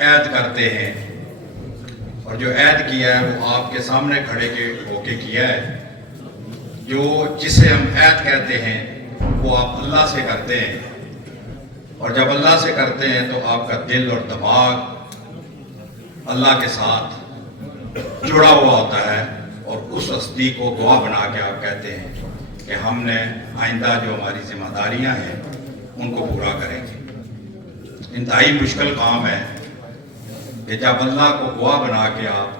عہد کرتے ہیں، اور جو عہد کیا ہے وہ آپ کے سامنے کھڑے ہو کے کیا ہے. جسے ہم عہد کہتے ہیں وہ آپ اللہ سے کرتے ہیں، اور جب اللہ سے کرتے ہیں تو آپ کا دل اور دماغ اللہ کے ساتھ جڑا ہوا ہوتا ہے، اور اس ہستی کو گواہ بنا کے آپ کہتے ہیں کہ ہم نے آئندہ جو ہماری ذمہ داریاں ہیں ان کو پورا کریں گے. انتہائی مشکل کام ہے کہ جب اللہ کو گواہ بنا کے آپ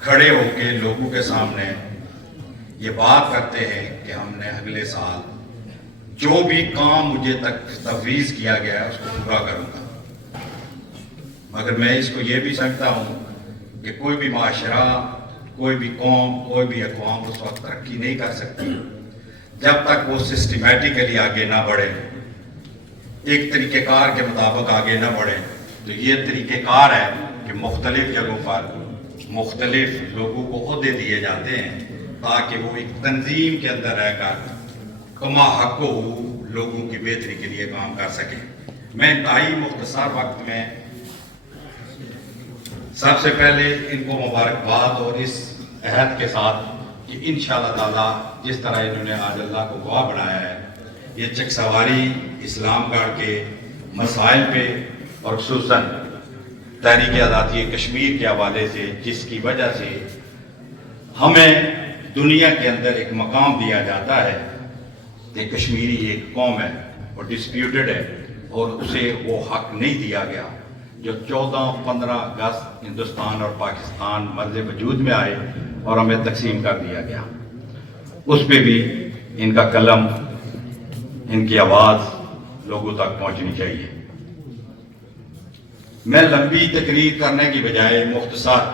کھڑے ہو کے لوگوں کے سامنے یہ بات کرتے ہیں کہ ہم نے اگلے سال جو بھی کام مجھے تفویض کیا گیا ہے اس کو پورا کروں گا. مگر میں اس کو یہ بھی سمجھتا ہوں کہ کوئی بھی معاشرہ، کوئی بھی قوم، کوئی بھی اقوام اس وقت ترقی نہیں کر سکتی جب تک وہ سسٹمیٹیکلی آگے نہ بڑھے، ایک طریقہ کار کے مطابق آگے نہ بڑھے. تو یہ طریقہ کار ہے کہ مختلف جگہوں پر مختلف لوگوں کو عہدے دیے جاتے ہیں تاکہ وہ ایک تنظیم کے اندر رہ کر کما حق لوگوں کی بہتری کے لیے کام کر سکیں. میں انتہائی مختصر وقت میں سب سے پہلے ان کو مبارکباد اور اس عہد کے ساتھ کہ انشاءاللہ تعالیٰ جس طرح انہوں نے آج اللہ کو گواہ بنایا ہے، یہ چک سواری اسلام گڑھ کے مسائل پہ اور خصوصاً تحریک آزادی کشمیر کے حوالے سے جس کی وجہ سے ہمیں دنیا کے اندر ایک مقام دیا جاتا ہے کہ کشمیری ایک قوم ہے اور ڈسپیوٹڈ ہے، اور اسے وہ حق نہیں دیا گیا جو 14-15 اگست ہندوستان اور پاکستان مرز وجود میں آئے اور ہمیں تقسیم کر دیا گیا. اس پہ بھی ان کا قلم، ان کی آواز لوگوں تک پہنچنی چاہیے. میں لمبی تقریر کرنے کی بجائے مختصر،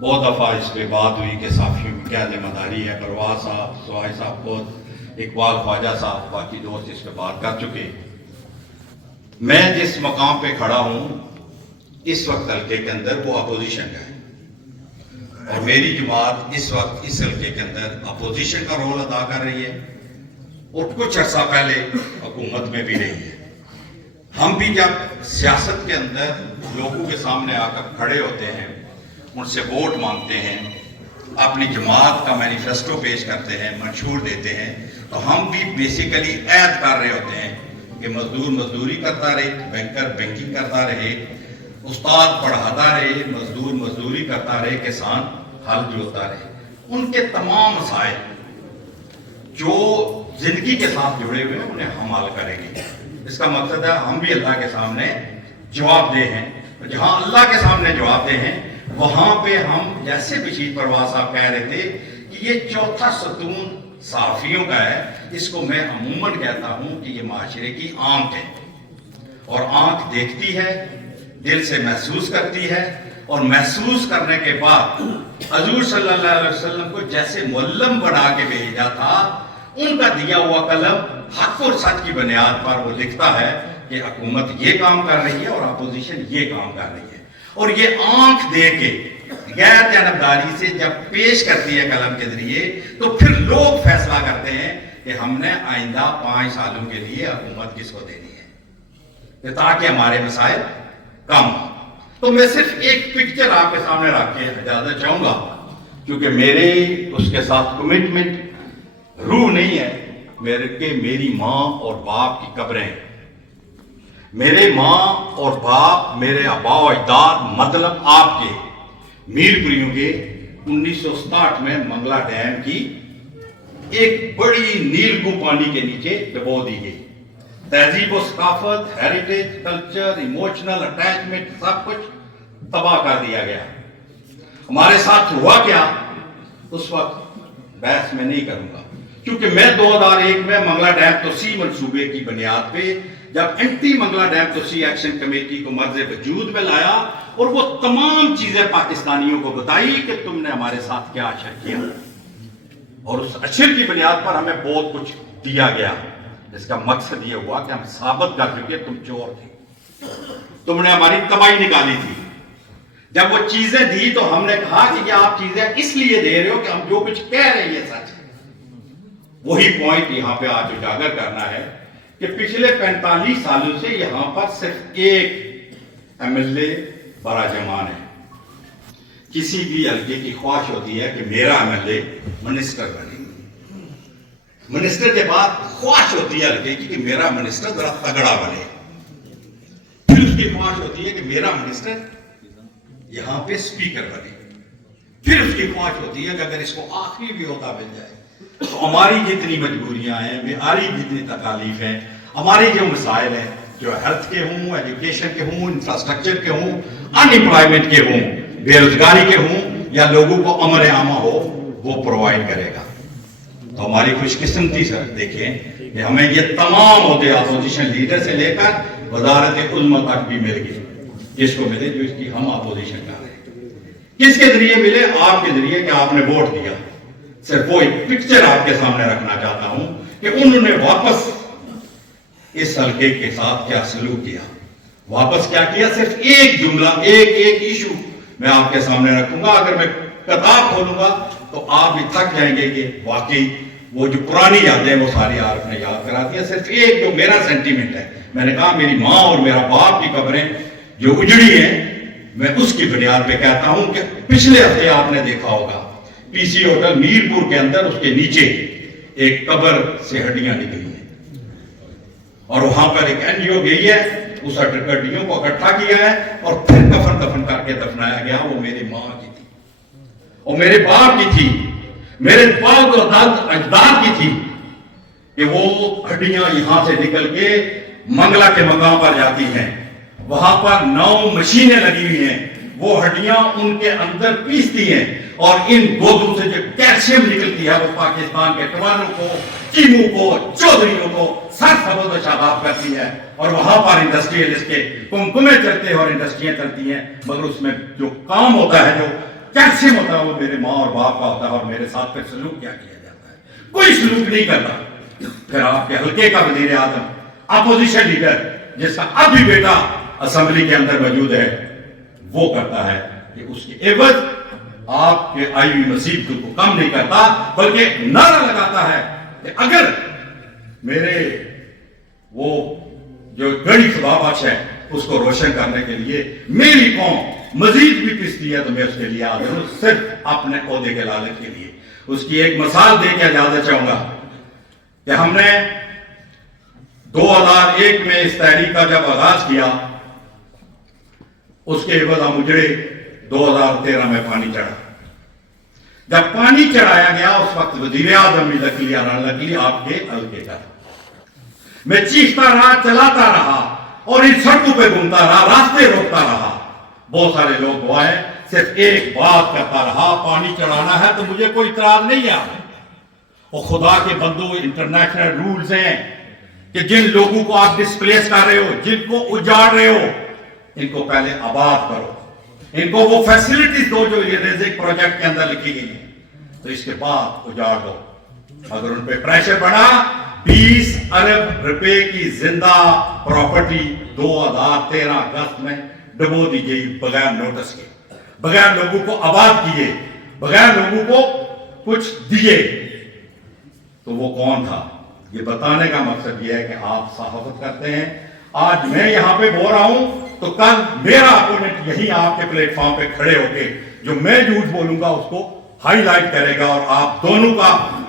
بہت دفعہ اس پہ بات ہوئی کہ صحافیوں کی کیا ذمہ داری ہے، پرواز صاحب، سوائی صاحب، خود اقبال خواجہ صاحب، باقی دوست اس پہ بات کر چکے. میں جس مقام پہ کھڑا ہوں اس وقت حلقے کے اندر وہ اپوزیشن کا ہے، اور میری جماعت اس وقت اس حلقے کے اندر اپوزیشن کا رول ادا کر رہی ہے اور کچھ عرصہ پہلے حکومت میں بھی رہی ہے. ہم بھی جب سیاست کے اندر لوگوں کے سامنے آ کر کھڑے ہوتے ہیں، ان سے ووٹ مانگتے ہیں، اپنی جماعت کا مینیفیسٹو پیش کرتے ہیں، منشور دیتے ہیں، تو ہم بھی بیسیکلی عہد کر رہے ہوتے ہیں کہ مزدور مزدوری کرتا رہے، بینکر بینکنگ کرتا رہے، استاد پڑھاتا رہے، مزدور مزدوری کرتا رہے، کسان ہل جوتا رہے. ان کے تمام مسائل جو زندگی کے ساتھ جڑے ہوئے ہیں انہیں ہم حل کریں گے. اس کا مقصد ہے ہم بھی اللہ کے سامنے جواب دہ ہیں. جہاں اللہ کے سامنے جواب دہ ہیں وہاں پہ ہم، جیسے بشیر پرواز صاحب کہہ رہے تھے کہ یہ چوتھا ستون صحافیوں کا ہے. اس کو میں عموماً کہتا ہوں کہ یہ معاشرے کی آنکھ ہے، اور آنکھ دیکھتی ہے، دل سے محسوس کرتی ہے، اور محسوس کرنے کے بعد حضور صلی اللہ علیہ وسلم کو جیسے معلم بنا کے بھیجا تھا، ان کا دیا ہوا قلم حق اور سچ کی بنیاد پر وہ لکھتا ہے کہ حکومت یہ کام کر رہی ہے اور اپوزیشن یہ کام کر رہی ہے. اور یہ آنکھ دے کے غیر جانبداری سے جب پیش کرتی ہے قلم کے ذریعے، تو پھر لوگ فیصلہ کرتے ہیں کہ ہم نے آئندہ 5 سالوں کے لیے حکومت کس کو دینی ہے تاکہ ہمارے مسائل کم ہوں. تو میں صرف ایک پکچر آپ کے سامنے رکھ کے اجازت چاہوں گا، کیونکہ میرے اس کے ساتھ کمٹمنٹ روح نہیں ہے. میری ماں اور باپ کی قبریں ہیں. میرے ماں اور باپ، میرے آبا و اجداد، مطلب آپ کے میر پوریوں کے 1967 میں منگلا ڈیم کی ایک بڑی نیل کو پانی کے نیچے دبو دی گئی. تہذیب و ثقافت، ہیریٹیج، کلچر، ایموشنل اٹیچمنٹ، سب کچھ تباہ کر دیا گیا. ہمارے ساتھ ہوا کیا اس وقت بحث میں نہیں کروں گا، کیونکہ میں 2001 میں منگلا ڈیم توسیع منصوبے کی بنیاد پہ جب اینٹی منگلا ڈیم توسیع ایکشن کمیٹی کو مرز وجود میں لایا اور وہ تمام چیزیں پاکستانیوں کو بتائی کہ تم نے ہمارے ساتھ کیا اشر کیا، اور اس اشر کی بنیاد پر ہمیں بہت کچھ دیا گیا. اس کا مقصد یہ ہوا کہ ہم ثابت کر چکے تم چور تھے، تم نے ہماری تباہی نکالی تھی. جب وہ چیزیں دی تو ہم نے کہا کہ یہ آپ چیزیں اس لیے دے رہے ہو کہ ہم جو کچھ کہہ رہے ہیں یہ سچ ہے. وہی پوائنٹ یہاں پہ آج اجاگر کرنا ہے کہ پچھلے 45 سالوں سے یہاں پر صرف ایک MLA बड़ा जमान है, किसी भी हल्के की ख्वाहिश होती है कि मेरा MLA मिनिस्टर बने। मिनिस्टर के बाद ख्वाहिश होती है हल्के की कि मेरा मिनिस्टर जरा तगड़ा बने। फिर उसकी ख्वाहिश होती है कि मेरा मिनिस्टर यहां पे स्पीकर बने। फिर उसकी ख्वाहिश होती है कि अगर इसको आखिरी भी होता मिल जाए। तो हमारी जितनी मजबूरियां हैं, हमारी जितनी तकालीफ हैं, हमारी जो मसाइल हैं, जो हेल्थ के हों, एजुकेशन के हों, इंफ्रास्ट्रक्चर के हों, अनएम्प्लॉयमेंट के हों, बेरोजगारी के हों, या लोगों को अमर आमा हो, वो प्रोवाइड करेगा। तो हमारी खुशकिस्मती सर देखें कि हमें ये तमाम होते अपोजिशन लीडर से लेकर वजारत उल्मा तक भी मिल गए। किसको मिले? जो इसकी हम अपोजिशन कर रहे हैं। किसके जरिए मिले? आपके जरिए कि आपने वोट दिया। सिर्फ वो एक पिक्चर आपके सामने रखना चाहता हूं कि उन्होंने वापस इस हल्के के साथ क्या सलूक किया, वापस क्या किया। सिर्फ एक जुमला, एक इशू मैं आपके सामने रखूंगा। अगर मैं किताब खोलूंगा तो आप भी थक जाएंगे कि वाकई वो जो पुरानी यादें वो सारी आपने याद करा दिया। सिर्फ एक जो मेरा सेंटीमेंट है, मैंने कहा मेरी माँ और मेरा बाप की कब्रें जो उजड़ी हैं, मैं उसकी बुनियाद पे कहता हूं कि पिछले हफ्ते आपने देखा होगा PC होटल मीरपुर के अंदर उसके नीचे एक कब्र से हड्डियां निकली हैं और वहां पर एक NGO गई है, उस हड्डियों को इकट्ठा किया है और फिर कफन करके दफनाया गया। वो मेरी माँ की थी और मेरे बाप की थी, मेरे बाप और अजदाद की थी कि वो हड्डियां यहां से निकल के मंगला के मकाम पर जाती हैं। वहां पर 9 मशीनें लगी हुई हैं, वो हड्डियां उनके अंदर पीसती हैं और इन गोदों से जो कैल्शियम निकलती है वो पाकिस्तान के टवानों को, चीमू को, चौधरियों को सर सबोद शादाब करती है। और वहां पर इंडस्ट्रियलिस्ट के कुमकुमे चलते हैं और इंडस्ट्रियां चलती हैं, मगर उसमें जो काम होता है, जो कैल्शियम होता है, वो मेरे माँ और बाप का होता है। और मेरे साथ फिर सलूक क्या किया जाता है? कोई सलूक नहीं करता। फिर आपके हल्के का वजीर आजम, अपोजिशन लीडर, जिसका अभी बेटा असेंबली के अंदर मौजूद है, वो करता है कि उसकी एवज आपके आई हुई मुसीबतों को कम नहीं करता, बल्कि नारा लगाता है कि अगर मेरे वो जो गड़ी खुदाबख्श है उसको रोशन करने के लिए मेरी कौम मजीद भी पिसती है तो मैं उसके लिए हाजिर हूं, सिर्फ अपने ओहदे के लालच के लिए। उसकी एक मिसाल देकर इजाजत चाहूंगा कि हमने 2001 में इस तहरीक का जब आगाज किया, उसके एवज हम उजड़े 2013 में पानी चढ़ा। जब पानी चढ़ाया गया उस वक्त वजीर आजम लकली आपके हल्के का। मैं चीखता रहा, चलाता रहा और इन सड़कों पे घूमता रहा, रास्ते रोकता रहा। बहुत सारे लोग हुआ है, सिर्फ एक बात करता रहा, पानी चढ़ाना है तो मुझे कोई इतराज नहीं है। और खुदा के बंदो, इंटरनेशनल रूल्स हैं कि जिन लोगों को आप डिस्प्लेस कर रहे हो, जिनको उजाड़ रहे हो, इनको पहले आबाद करो, इनको वो फैसिलिटीज दो जो ये रेजिक प्रोजेक्ट के अंदर लिखी गई है, तो इसके बाद उजाड़ दो। अगर उन पे प्रेशर बढ़ा, 20 अरब रुपए की जिंदा प्रॉपर्टी 2013 अगस्त में डुबो दी गई, बगैर नोटिस के, बगैर लोगों को आबाद किए, बगैर लोगों को कुछ दिए। तो वो कौन था? ये बताने का मकसद ये है कि आप सहाफत करते हैं। आज मैं यहां पे बोल रहा हूं तो कल मेरा अपोनेंट यही आपके प्लेटफॉर्म पे खड़े होके जो मैं झूठ बोलूंगा उसको हाईलाइट करेगा और आप दोनों का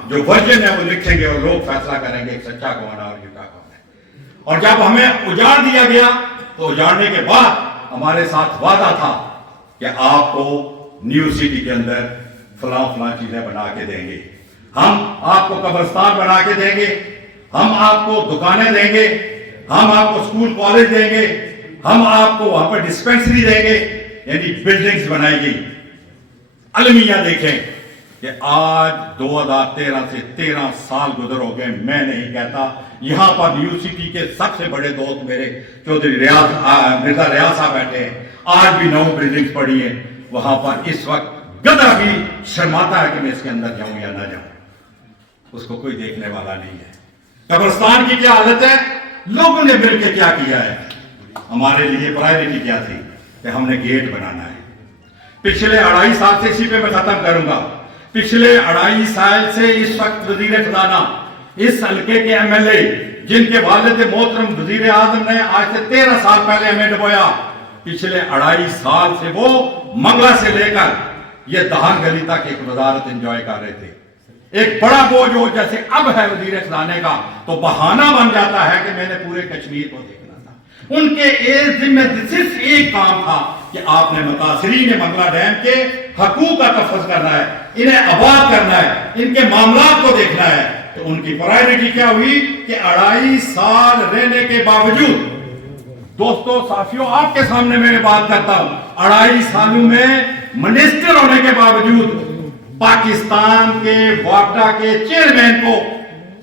जो वर्जन है वो लिखेंगे और लोग फैसला करेंगे सच्चा कौन है और झूठा कौन है। और जब हमें उजाड़ दिया गया तो उजाड़ने के बाद हमारे साथ वादा था कि आपको न्यू सिटी के अंदर फलां चीजें बना के देंगे, हम आपको कब्रिस्तान बना के देंगे, हम आपको दुकानें देंगे, हम आपको स्कूल कॉलेज देंगे, हम आपको वहां पर डिस्पेंसरी देंगे, यानी बिल्डिंग्स बनाई गई। अलमिया देखें कि आज 2013 से 13 साल गुजर हो गए। मैं नहीं कहता, यहां पर न्यू सिटी के सबसे बड़े दोस्त मेरे चौधरी मिर्जा रियाज साहब बैठे हैं, आज भी 9 बिल्डिंग्स पड़ी हैं। वहां पर इस वक्त गधा भी शर्माता है कि मैं इसके अंदर जाऊं या ना जाऊं, उसको कोई देखने वाला नहीं है। कब्रिस्तान की क्या हालत है? लोगों ने मिलकर क्या किया है? हमारे लिए प्रायोरिटी क्या थी कि हमने गेट बनाना है। पिछले 2.5 साल से, इसी पे मैं खत्म करूंगा, पिछले 2.5 साल से इस वक्त वजीर खजाना, इस हल्के के MLA जिनके वालिद मोहतरम वजीर आजम ने आज से 13 साल पहले हमें डुबोया, पिछले 2.5 साल से वो मंगला से लेकर ये दहान गली तक एक वजारत एंजॉय कर रहे थे। एक बड़ा बोझ हो जैसे अब है वजीर खजाने का, तो बहाना बन जाता है कि मैंने पूरे कश्मीर को देखना था। उनके एक सिर्फ एक काम था कि आपने मुतासरीन मंगला डैम के हकूक का तहफ़्फ़ुज़ करना है, इन्हें आबाद करना है, इनके मामलात को देखना है। तो उनकी प्रायोरिटी क्या हुई कि 2.5 साल रहने के बावजूद, दोस्तों साथियों आपके सामने मैं बात करता हूं, 2.5 सालों में मिनिस्टर होने के बावजूद पाकिस्तान के वापडा के चेयरमैन को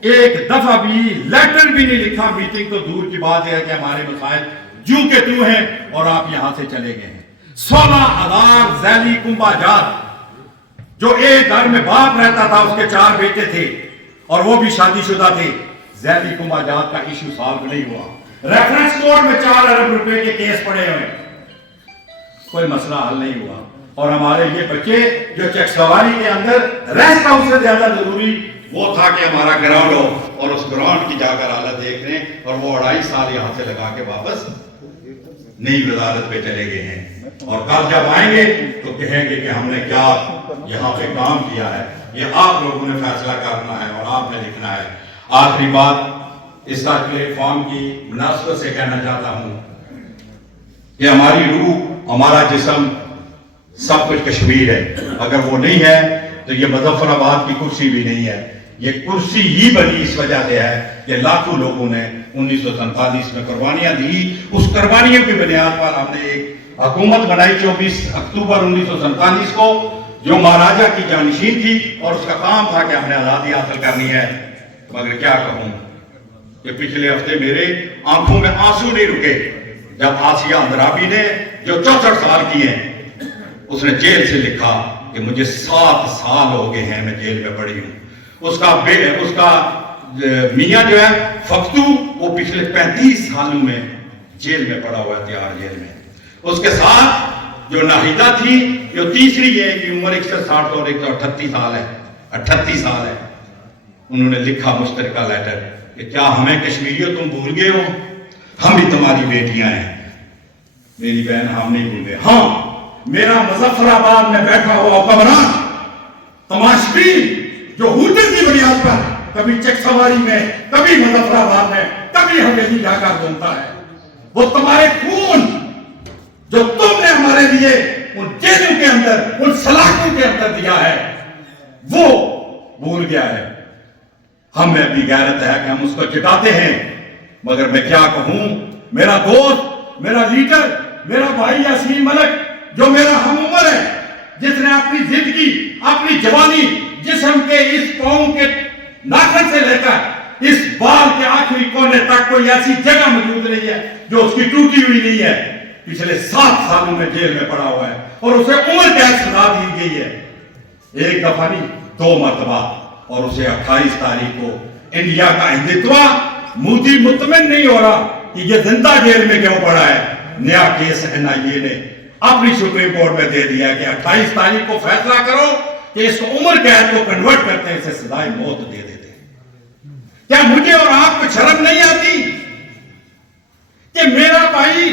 एक दफा भी लेटर भी नहीं लिखा। मीटिंग तो दूर की बात है कि हमारे मसाइल जू के तू हैं और आप यहां से चले गए हैं। 16,000 ज़ैली कुंभाजात, जो एक घर में बाप रहता था, उसके 4 बेटे थे और वो भी शादीशुदा थे। ज़ैली कुंभाजात का इशू सॉल्व नहीं हुआ। रेफरेंस कोर्ट में 4 अरब रुपए के केस पड़े हुए, कोई मसला हल नहीं हुआ। और हमारे ये बच्चे जो चकसवारी के अंदर रेस्ट हाउस से ज्यादा जरूरी वो था कि हमारा ग्राउंड हो, और उस ग्राउंड की जाकर हालत देख रहे हैं, और वो 2.5 साल यहां से लगा के वापस नई वजारत पे चले गए हैं। और कल जब आएंगे तो कहेंगे कि हमने क्या यहाँ पे काम किया है। ये आप लोगों ने फैसला करना है और आपने लिखना है। आखिरी बात इस प्लेटफॉर्म की मुनासबत से कहना चाहता हूं कि हमारी रूह, हमारा जिस्म, सब कुछ कश्मीर है। अगर वो नहीं है तो ये मुजफ्फराबाद की कुर्सी भी नहीं है। ये कुर्सी ही बनी इस वजह से है कि लाखों लोगों ने 1947 में कुर्बानियां दी। उस कुर्बानियों की बुनियाद पर हमने एक हुकूमत बनाई 24 अक्टूबर 1947 को, जो महाराजा की जानशीन थी, और उसका काम था कि हमने आज़ादी हासिल करनी है। मगर क्या कहूं कि पिछले हफ्ते मेरे आंखों में आंसू नहीं रुके जब आसिया अंद्राबी ने, जो 64 साल की है, उसने जेल से लिखा कि मुझे 7 साल हो गए हैं मैं जेल में पड़ी हूं। उसका मियां जो है फख्तू, वो पिछले 35 सालों में जेल में पड़ा हुआ है, तिहाड़ जेल में। उसके साथ जो नाहिदा थी, जो तीसरी है कि उम्र 160 और 138 साल है, 38 साल है। उन्होंने लिखा मुश्तरका लेटर कि क्या हमें कश्मीरियों तुम भूल गए हो? हम भी तुम्हारी बेटियां हैं। मेरी बहन, हम नहीं भूल गए। हाँ, मेरा मुजफ्फराबाद में बैठा हुआ हुक्मरान तमाशबीन, जो हूटर की बुनियाद पर कभी चकसवारी में, कभी मुजफ्फराबाद में, कभी हवेली जाकर घूमता है, वो तुम्हारे खून जो तुमने हमारे लिए उन जेलों के अंदर, उन सलाखों के अंदर दिया है, वो भूल गया है। हमें भी गैरत है कि हम उसको जगाते हैं। मगर मैं क्या कहूं, मेरा दोस्त, मेरा लीडर, मेरा भाई यासीन मलिक, जो मेरा हम उम्र है, जिसने अपनी जिंदगी, अपनी जवानी, जिस्म के इस पांव के नाखन से लेकर इस बाल के आखिरी कोने तक कोई ऐसी जगह मौजूद नहीं है जो उसकी टूटी हुई नहीं है। पिछले 7 सालों में जेल में पड़ा हुआ है और उसे उम्र कैद सजा दी गई है, एक दफा नहीं 2 मरतबा। और उसे 28 तारीख को इंडिया का हिंदुत्वा मोदी मुतमिन नहीं हो रहा कि ये जिंदा जेल में क्यों पड़ा है। नया केस NIA ने अपनी सुप्रीम कोर्ट में दे दिया कि 28 तारीख को फैसला करो कि इसको उम्र कैद को कन्वर्ट करते हैं, इसे सजाए मौत दे देते हैं। क्या मुझे और आपको शर्म नहीं आती कि मेरा भाई,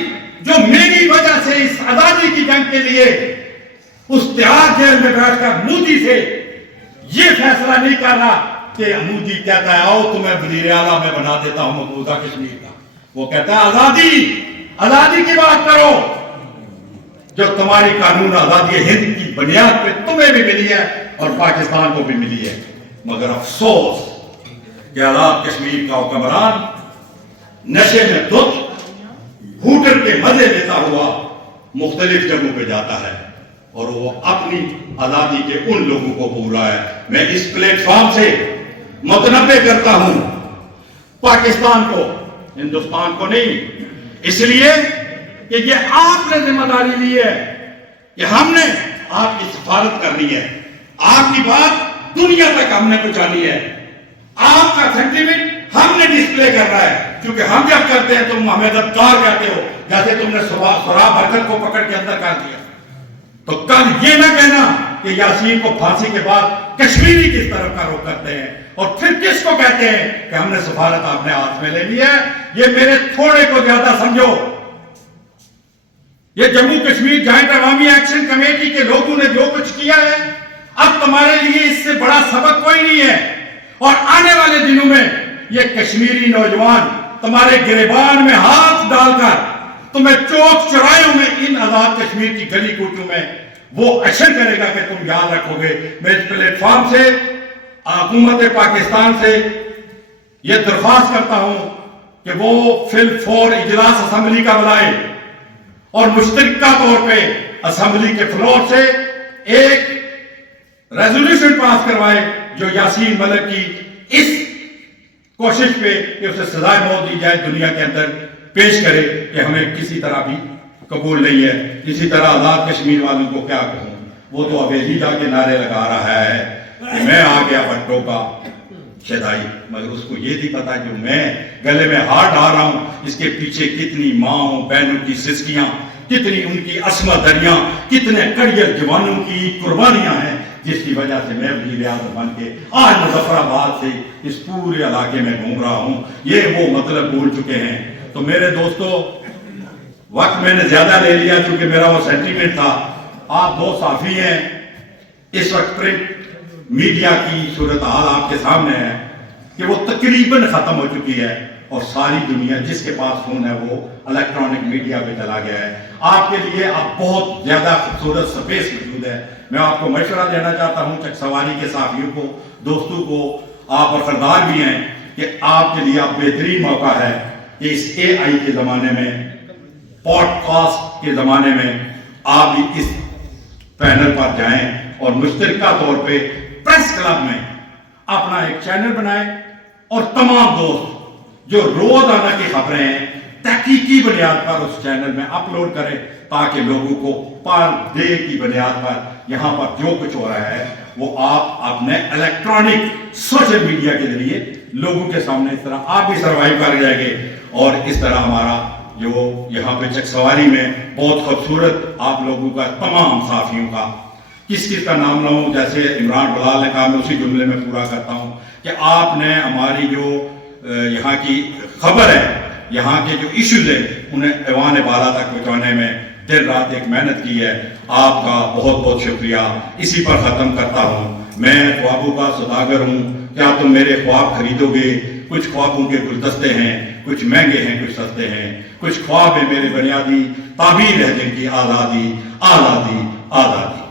जो मेरी वजह से इस आजादी की जंग के लिए उस तिहाड़ जेल में बैठकर मोदी से ये फैसला नहीं कर रहा कि मोदी कहता है आओ तुम्हें वजीर आला में बना देता हूं मौजूदा कश्मीर का, वो कहता है आजादी की बात करो, जो तुम्हारी कानून आजादी हिंद की बुनियाद पे तुम्हें भी मिली है और पाकिस्तान को भी मिली है। मगर अफसोस कि आजाद कश्मीर का हुक्मरान नशे में धुत हूटर के मजे लेता हुआ मुख्तलिफ जगहों पे जाता है और वो अपनी आजादी के उन लोगों को भूल रहा है। मैं इस प्लेटफॉर्म से मुतनब्बे करता हूं पाकिस्तान को, हिंदुस्तान को नहीं, इसलिए कि ये आपने जिम्मेदारी ली है कि हमने आपकी सिफारत करनी है, आपकी बात दुनिया तक हमने पहुंचानी है, आपका सेंटीमेंट हमने डिस्प्ले करना है। क्योंकि हम जब करते हैं तुम हमें गद्दार कहते हो, जैसे तुमने सुराब हरकत को पकड़ के अंदर कर दिया। तो कल ये ना कहना कि यासीन को फांसी के बाद कश्मीरी किस तरफ का रुख करते हैं और फिर किसको कहते हैं कि हमने सफारत अपने हाथ में ले ली है। ये मेरे थोड़े को ज्यादा समझो, یہ جموں کشمیر جوائنٹ عوامی ایکشن کمیٹی کے لوگوں نے جو کچھ کیا ہے، اب تمہارے لیے اس سے بڑا سبق کوئی نہیں ہے، اور آنے والے دنوں میں یہ کشمیری نوجوان تمہارے گریبان میں ہاتھ ڈال کر تمہیں چوک چوراہوں میں ان آزاد کشمیر کی گلی کوچوں میں وہ ایکشن کرے گا کہ تم یاد رکھو گے۔ میں اس پلیٹ فارم سے حکومت پاکستان سے یہ درخواست کرتا ہوں کہ وہ فی الفور اجلاس اسمبلی کا بلائے اور مشترکہ طور پہ اسمبلی کے فلور سے ایک ریزولوشن پاس کروائے جو یاسین ملک کی اس کوشش پہ کہ اسے سزائے موت دی جائے دنیا کے اندر پیش کرے کہ ہمیں کسی طرح بھی قبول نہیں ہے۔ اسی طرح آزاد کشمیر والوں کو کیا کہوں، وہ تو ابھی جا کے نعرے لگا رہا ہے کہ میں آ گیا بھٹو کا شدائی، مگر اس کو یہ نہیں پتا جو میں گلے میں ہار ڈال رہا ہوں، اس کے پیچھے کتنی ماں بہنوں کی سسکیاں، کتنی ان کی عصمت دریاں، کتنے کڑیل جوانوں کی قربانیاں ہیں، جس کی وجہ سے میں وزیر اعظم بن کے آج مظفر آباد سے اس پورے علاقے میں گھوم رہا ہوں۔ یہ وہ مطلب بھول چکے ہیں۔ تو میرے دوستو، وقت میں نے زیادہ لے لیا چونکہ میرا وہ سینٹیمنٹ تھا۔ آپ دو صحافی ہیں، اس وقت پرنٹ میڈیا کی صورتحال آپ کے سامنے ہے کہ وہ تقریباً ختم ہو چکی ہے، اور ساری دنیا جس کے پاس فون ہے وہ الیکٹرانک میڈیا پہ چلا گیا ہے۔ آپ کے لیے اب بہت زیادہ خوبصورت سپیس موجود ہے۔ میں آپ کو مشورہ دینا چاہتا ہوں، چک سواری کے صحافیوں کو، دوستوں کو، آپ برخوردار بھی ہیں کہ آپ کے لیے اب بہترین موقع ہے کہ اس اے آئی کے زمانے میں، پوڈ کاسٹ کے زمانے میں آپ بھی اس پینل پر جائیں اور مشترکہ طور پہ پریس کلب میں اپنا ایک چینل بنائیں، اور تمام دوست جو روزانہ کی خبریں ہیں تحقیقی بنیاد پر اس چینل میں اپلوڈ کریں، تاکہ لوگوں کو پر ڈے کی بنیاد پر یہاں پر جو کچھ ہو رہا ہے وہ آپ اپنے الیکٹرانک سوشل میڈیا کے ذریعے لوگوں کے سامنے اس طرح آپ بھی سروائیو کر جائیں گے، اور اس طرح ہمارا جو یہاں پہ چک سواری میں بہت خوبصورت آپ لوگوں کا، تمام صحافیوں کا، کس کس کا نام لوں، جیسے عمران بلال نے کہا، میں اسی جملے میں پورا کرتا ہوں کہ آپ نے ہماری جو یہاں کی خبر ہے، یہاں کے جو ایشوز ہیں انہیں ایوان بالا تک پہنچانے میں دن رات ایک محنت کی ہے۔ آپ کا بہت بہت شکریہ۔ اسی پر ختم کرتا ہوں، میں خوابوں کا سوداگر ہوں، کیا تم میرے خواب خریدو گے؟ کچھ خوابوں کے گلدستے ہیں، کچھ مہنگے ہیں، کچھ سستے ہیں، کچھ خواب ہے میرے بنیادی، تعبیر ہے جن کی آزادی، آزادی، آزادی۔